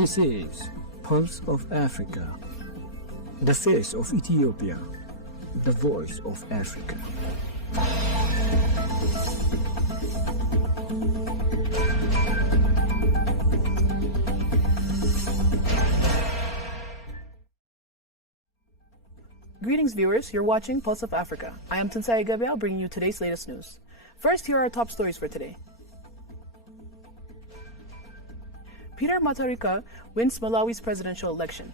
This is Pulse of Africa, the face of Ethiopia, the voice of Africa. Greetings viewers, you're watching Pulse of Africa. I am Tansaya Gabriel bringing you today's latest news. First, here are our top stories for today. Peter Mutharika wins Malawi's presidential election.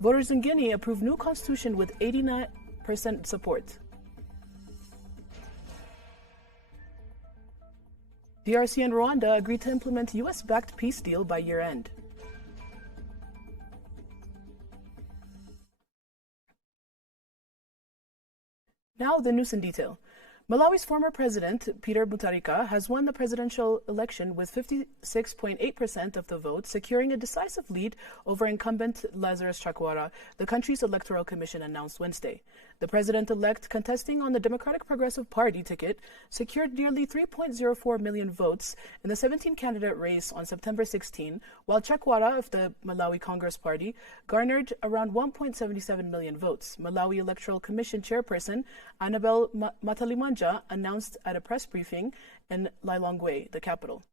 Voters in Guinea approve new constitution with 89% support. DRC and Rwanda agreed to implement US-backed peace deal by year-end. Now the news in detail. Malawi's former president, Peter Mutharika, has won the presidential election with 56.8% of the vote, securing a decisive lead over incumbent Lazarus Chakwera, the country's electoral commission announced Wednesday. The president-elect, contesting on the Democratic Progressive Party ticket, secured nearly 3.04 million votes in the 17-candidate race on September 16, while Chakwera of the Malawi Congress Party garnered around 1.77 million votes. Malawi Electoral Commission chairperson Annabel Matalimanja announced at a press briefing in Lilongwe, the capital.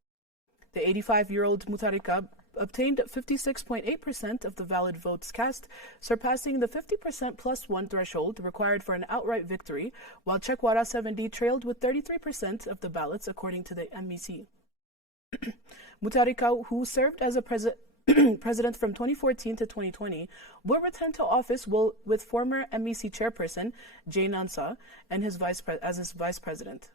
The 85-year-old Mutharika obtained 56.8% of the valid votes cast, surpassing the 50% plus one threshold required for an outright victory, while Chakwera 70 trailed with 33% of the ballots, according to the MEC. Mutharika, who served as a president from 2014 to 2020, will return to office with former MEC chairperson Jay Nansa and his vice president.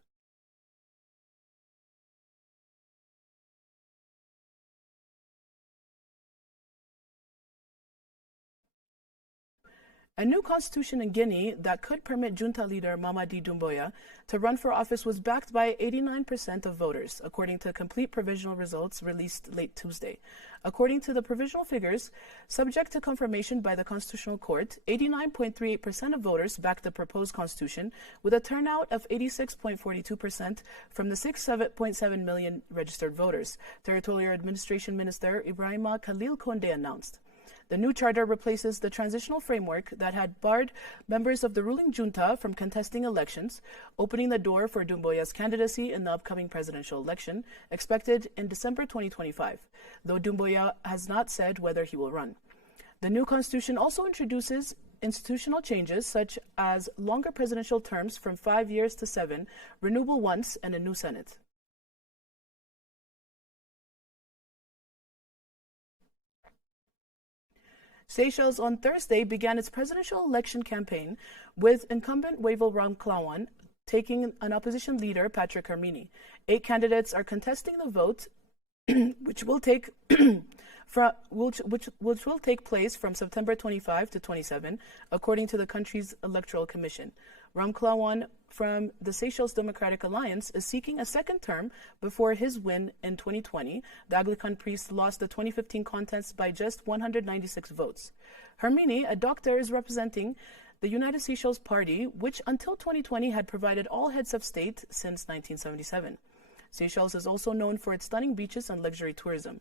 A new constitution in Guinea that could permit junta leader Mamadi Doumbouya to run for office was backed by 89% of voters, according to complete provisional results released late Tuesday. According to the provisional figures, subject to confirmation by the Constitutional Court, 89.38% of voters backed the proposed constitution, with a turnout of 86.42% from the 6.7 million registered voters, Territorial Administration Minister Ibrahima Khalil Konde announced. The new charter replaces the transitional framework that had barred members of the ruling junta from contesting elections, opening the door for Doumbouya's candidacy in the upcoming presidential election, expected in December 2025, though Doumbouya has not said whether he will run. The new constitution also introduces institutional changes such as longer presidential terms from 5 years to 7, renewable once, and a new Senate. Seychelles on Thursday began its presidential election campaign with incumbent Wavel Ramklawan taking an opposition leader, Patrick Hermini. 8 candidates are contesting the vote, which will take place from September 25 to 27, according to the country's electoral commission. Ramklawan from the Seychelles Democratic Alliance is seeking a second term before his win in 2020. The Anglican priest lost the 2015 contest by just 196 votes. Hermini, a doctor, is representing the United Seychelles Party, which until 2020 had provided all heads of state since 1977. Seychelles is also known for its stunning beaches and luxury tourism.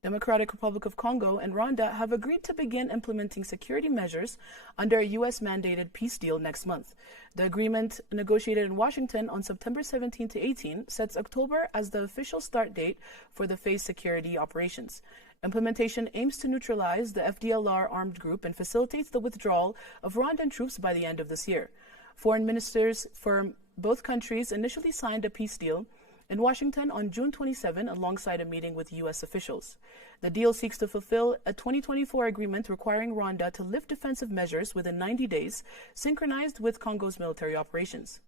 Democratic Republic of Congo and Rwanda have agreed to begin implementing security measures under a U.S.-mandated peace deal next month. The agreement, negotiated in Washington on September 17 to 18, sets October as the official start date for the phased security operations. Implementation aims to neutralize the FDLR armed group and facilitates the withdrawal of Rwandan troops by the end of this year. Foreign ministers from both countries initially signed a peace deal in Washington on June 27 alongside a meeting with U.S. officials. The deal seeks to fulfill a 2024 agreement requiring Rwanda to lift defensive measures within 90 days, synchronized with Congo's military operations.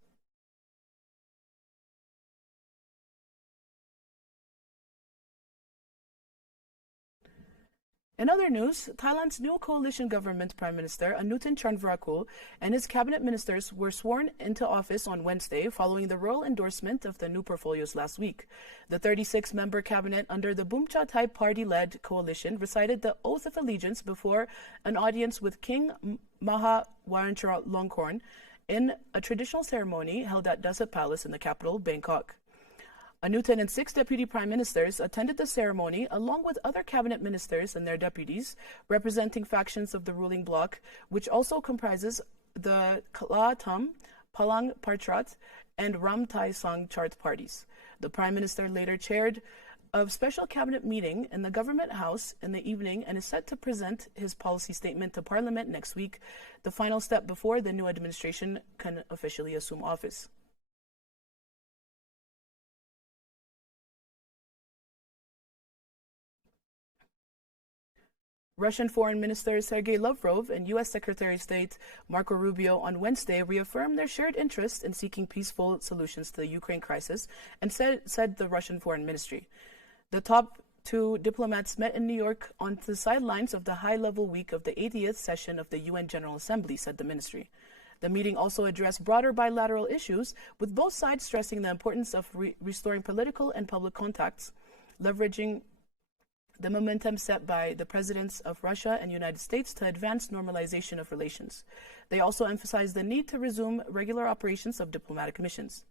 In other news, Thailand's new coalition government Prime Minister Anutin Charnvirakul and his cabinet ministers were sworn into office on Wednesday following the royal endorsement of the new portfolios last week. The 36-member cabinet under the Bumcha Thai party-led coalition recited the oath of allegiance before an audience with King Maha Vajiralongkorn in a traditional ceremony held at Dasat Palace in the capital, Bangkok. Anutin and 6 deputy prime ministers attended the ceremony along with other cabinet ministers and their deputies representing factions of the ruling bloc, which also comprises the Kla Tam, Palang Partrat, and Ram Thai Sang Chart parties. The prime minister later chaired a special cabinet meeting in the government house in the evening and is set to present his policy statement to parliament next week, the final step before the new administration can officially assume office. Russian Foreign Minister Sergei Lavrov and U.S. Secretary of State Marco Rubio on Wednesday reaffirmed their shared interest in seeking peaceful solutions to the Ukraine crisis, and said the Russian Foreign Ministry. The top two diplomats met in New York on the sidelines of the high-level week of the 80th session of the UN General Assembly, said the ministry. The meeting also addressed broader bilateral issues, with both sides stressing the importance of restoring political and public contacts, leveraging the momentum set by the presidents of Russia and United States to advance normalization of relations. They also emphasized the need to resume regular operations of diplomatic missions.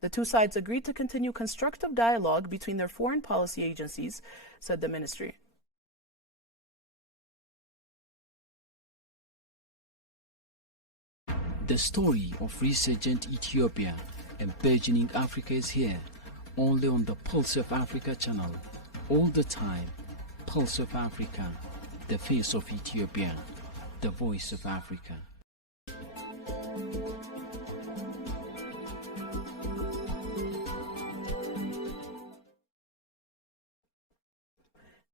The two sides agreed to continue constructive dialogue between their foreign policy agencies, said the ministry. The story of resurgent Ethiopia and burgeoning Africa is here, only on the Pulse of Africa channel, all the time. Pulse of Africa, the face of Ethiopia, the voice of Africa.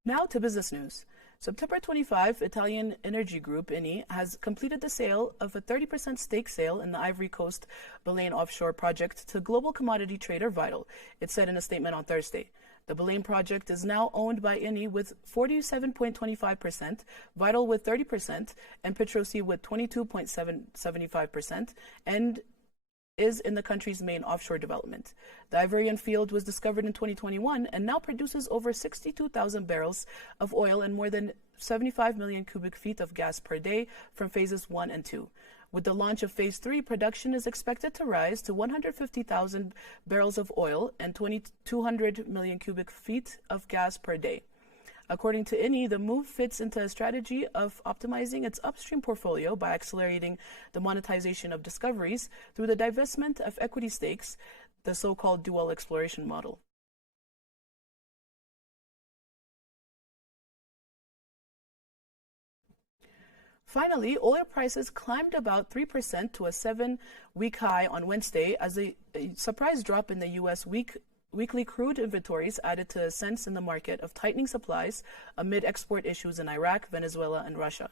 Now to business news. September 25, Italian energy group Eni has completed the sale of a 30% stake sale in the Ivory Coast Baleine offshore project to global commodity trader Vital, it said in a statement on Thursday. The Baleine project is now owned by Eni with 47.25%, Vital with 30%, and Petrosi with 22.75%, and is in the country's main offshore development. The Ivorian field was discovered in 2021 and now produces over 62,000 barrels of oil and more than 75 million cubic feet of gas per day from phases 1 and 2. With the launch of Phase 3, production is expected to rise to 150,000 barrels of oil and 200 million cubic feet of gas per day. According to Eni, the move fits into a strategy of optimizing its upstream portfolio by accelerating the monetization of discoveries through the divestment of equity stakes, the so-called dual exploration model. Finally, oil prices climbed about 3% to a 7-week high on Wednesday as a surprise drop in the U.S. weekly crude inventories added to a sense in the market of tightening supplies amid export issues in Iraq, Venezuela, and Russia.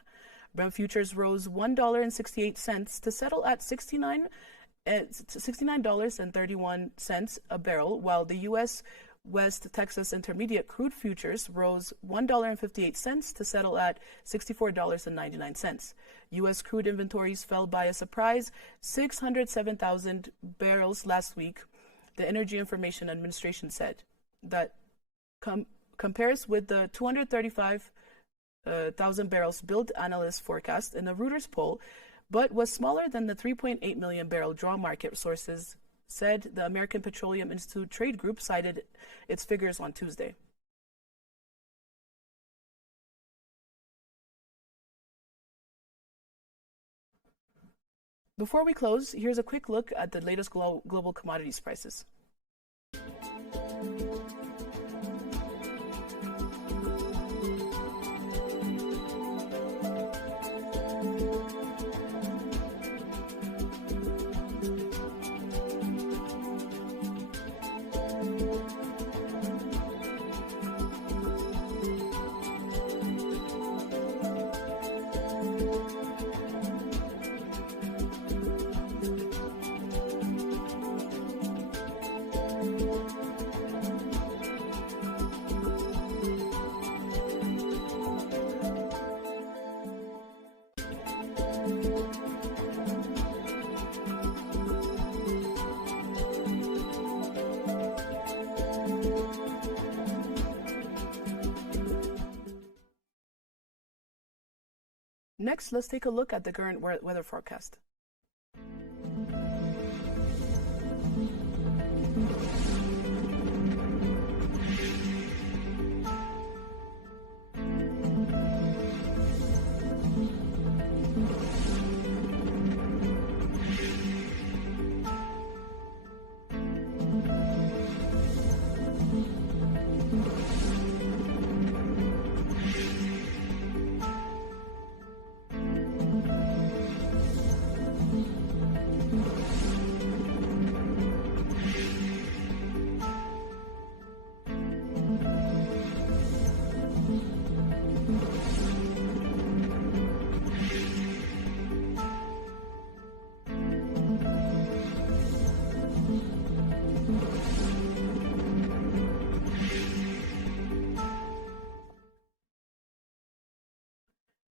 Brent futures rose $1.68 to settle at $69.31 a barrel, while the U.S. West Texas Intermediate crude futures rose $1.58 to settle at $64.99. U.S. crude inventories fell by a surprise 607,000 barrels last week, the Energy Information Administration said. That compares with the 235,000 barrels build analysts forecast in a Reuters poll, but was smaller than the 3.8 million barrel draw market sources said. The American Petroleum Institute Trade Group cited its figures on Tuesday. Before we close, here's a quick look at the latest global commodities prices. Next, let's take a look at the current weather forecast.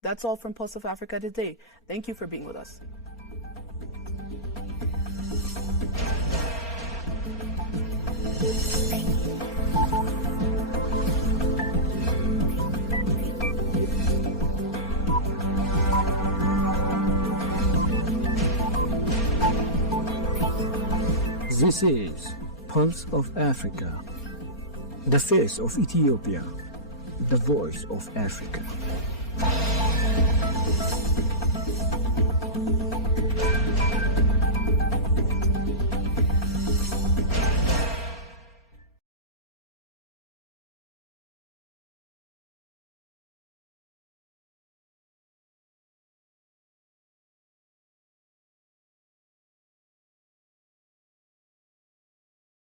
That's all from Pulse of Africa today. Thank you for being with us. This is Pulse of Africa, the face of Ethiopia, the voice of Africa.